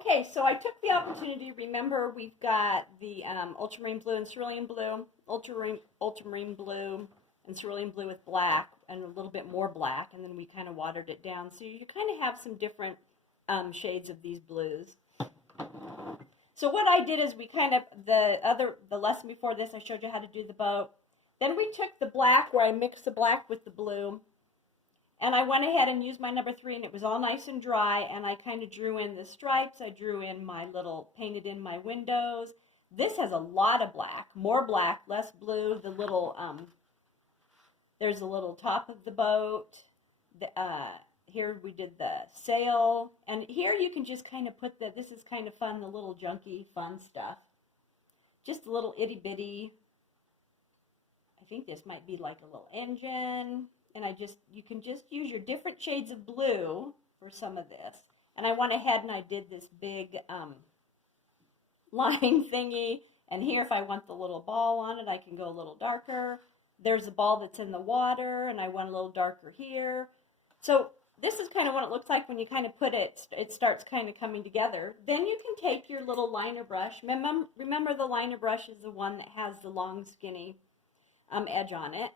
Okay, so I took the opportunity. Remember, we've got the ultramarine blue and cerulean blue, ultramarine blue and cerulean blue with black, and a little bit more black, and then we kind of watered it down. So you kind of have some different shades of these blues. So what I did is we kind of, the lesson before this, I showed you how to do the boat. Then we took the black, where I mixed the black with the blue, and I went ahead and used my number 3, and it was all nice and dry, and I kind of drew in the stripes. I drew in my little, painted in my windows. This has a lot of black, more black, less blue. The little, there's a little top of the boat. Here we did the sail, and here you can just kind of put this is kind of fun, the little junky fun stuff. Just a little itty bitty. I think this might be like a little engine, and you can just use your different shades of blue for some of this. And I went ahead and I did this big line thingy, and here if I want the little ball on it, I can go a little darker. There's a ball that's in the water, and I went a little darker here. So this is kind of what it looks like when you kind of put it, it starts kind of coming together. Then you can take your little liner brush. Remember the liner brush is the one that has the long skinny edge on it,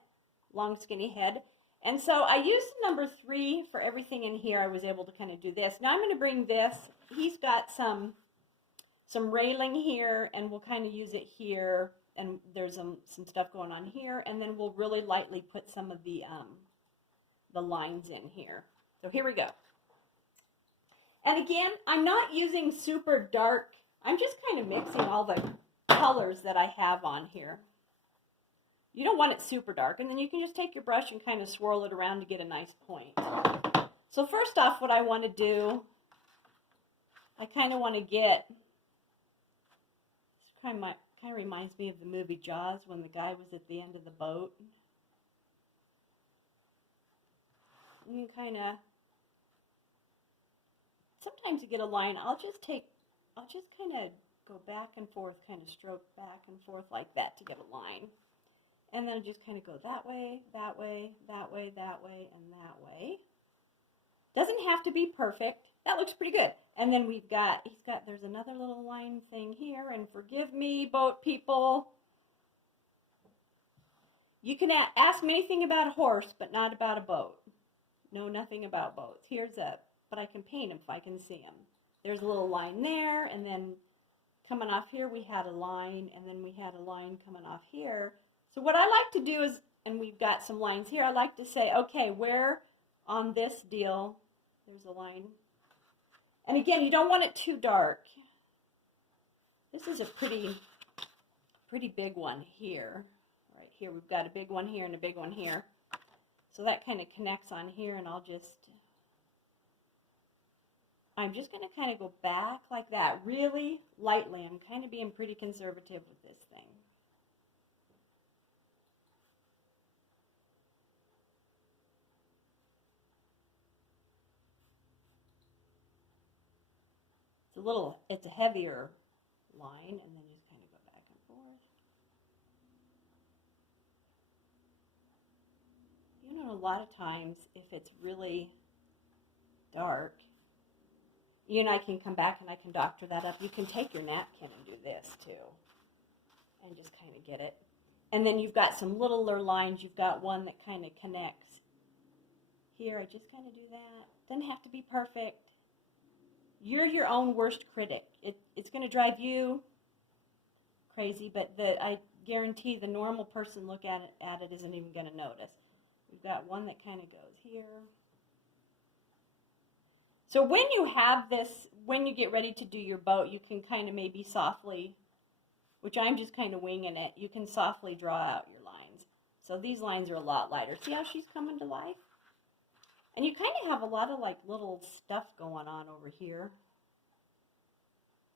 long skinny head. And so I used number 3 for everything in here. I was able to kind of do this. Now I'm going to bring this. He's got some railing here, and we'll kind of use it here. And there's some stuff going on here, and then we'll really lightly put some of the lines in here. So here we go. And again, I'm not using super dark. I'm just kind of mixing all the colors that I have on here. You don't want it super dark, and then you can just take your brush and kind of swirl it around to get a nice point. So first off, what I want to do, I kind of want to get, this kind of reminds me of the movie Jaws when the guy was at the end of the boat. And you kind of, sometimes you get a line, I'll just kind of go back and forth, kind of stroke back and forth like that to get a line. And then just kind of go that way, that way, that way, that way, and that way. Doesn't have to be perfect. That looks pretty good. And then there's another little line thing here, and forgive me, boat people. You can ask me anything about a horse, but not about a boat. Know nothing about boats. But I can paint them if I can see them. There's a little line there, and then coming off here we had a line, and then we had a line coming off here. So what I like to do is, and we've got some lines here, I like to say, okay, where on this deal, there's a line. And again, you don't want it too dark. This is a pretty big one here. Right here, we've got a big one here and a big one here. So that kind of connects on here, and I'm just going to kind of go back like that, really lightly. I'm kind of being pretty conservative with this thing. It's a heavier line, and then just kind of go back and forth. You know, a lot of times, if it's really dark, you and I can come back and I can doctor that up. You can take your napkin and do this too, and just kind of get it. And then you've got some littler lines. You've got one that kind of connects here. I just kind of do that. Doesn't have to be perfect. You're your own worst critic. It's going to drive you crazy, but I guarantee the normal person look at it isn't even going to notice. We've got one that kind of goes here. So when you have this, when you get ready to do your boat, you can kind of maybe softly, which I'm just kind of winging it, you can softly draw out your lines. So these lines are a lot lighter. See how she's coming to life? And you kind of have a lot of like little stuff going on over here.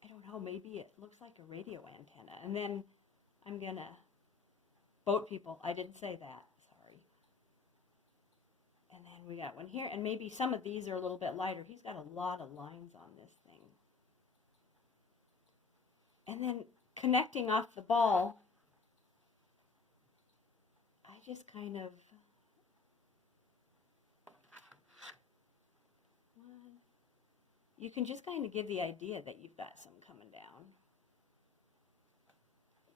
I don't know, maybe it looks like a radio antenna. And then I'm going to, boat people, I didn't say that, sorry. And then we got one here, and maybe some of these are a little bit lighter. He's got a lot of lines on this thing. And then connecting off the ball, I just kind of, you can just kind of give the idea that you've got some coming down.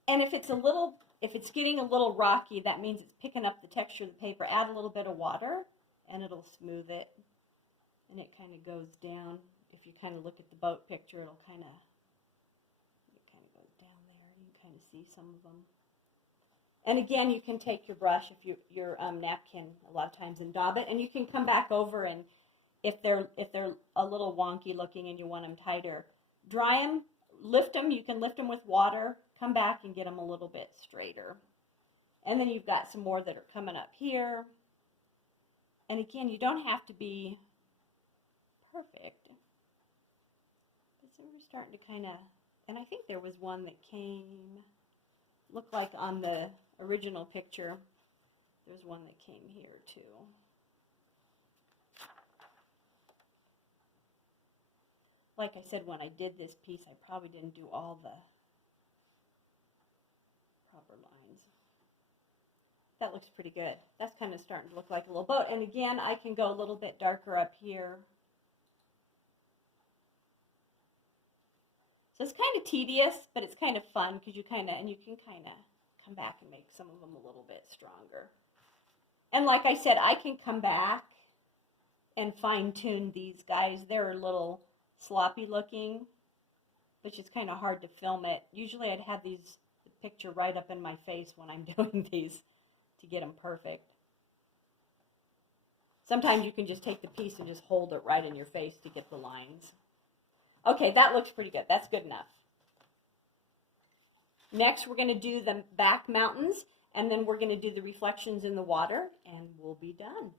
And if it's getting a little rocky, that means it's picking up the texture of the paper. Add a little bit of water and it'll smooth it. And it kind of goes down. If you kind of look at the boat picture, it kind of goes down there. You can kind of see some of them. And again, you can take your brush, if your napkin, a lot of times, and daub it. And you can come back over, and if they're a little wonky looking and you want them tighter, dry them, lift them. You can lift them with water. Come back and get them a little bit straighter. And then you've got some more that are coming up here. And again, you don't have to be perfect. So we're starting to kind of, and I think there was one that looked like on the original picture, there's one that came here too. Like I said, when I did this piece, I probably didn't do all the proper lines. That looks pretty good. That's kind of starting to look like a little boat. And again, I can go a little bit darker up here. So it's kind of tedious, but it's kind of fun because you can kind of come back and make some of them a little bit stronger. And like I said, I can come back and fine tune these guys. They're a little sloppy looking, which is kind of hard to film it. Usually I'd have the picture right up in my face when I'm doing these to get them perfect. Sometimes you can just take the piece and just hold it right in your face to get the lines. Okay, that looks pretty good. That's good enough. Next, we're going to do the back mountains, and then we're going to do the reflections in the water, and we'll be done.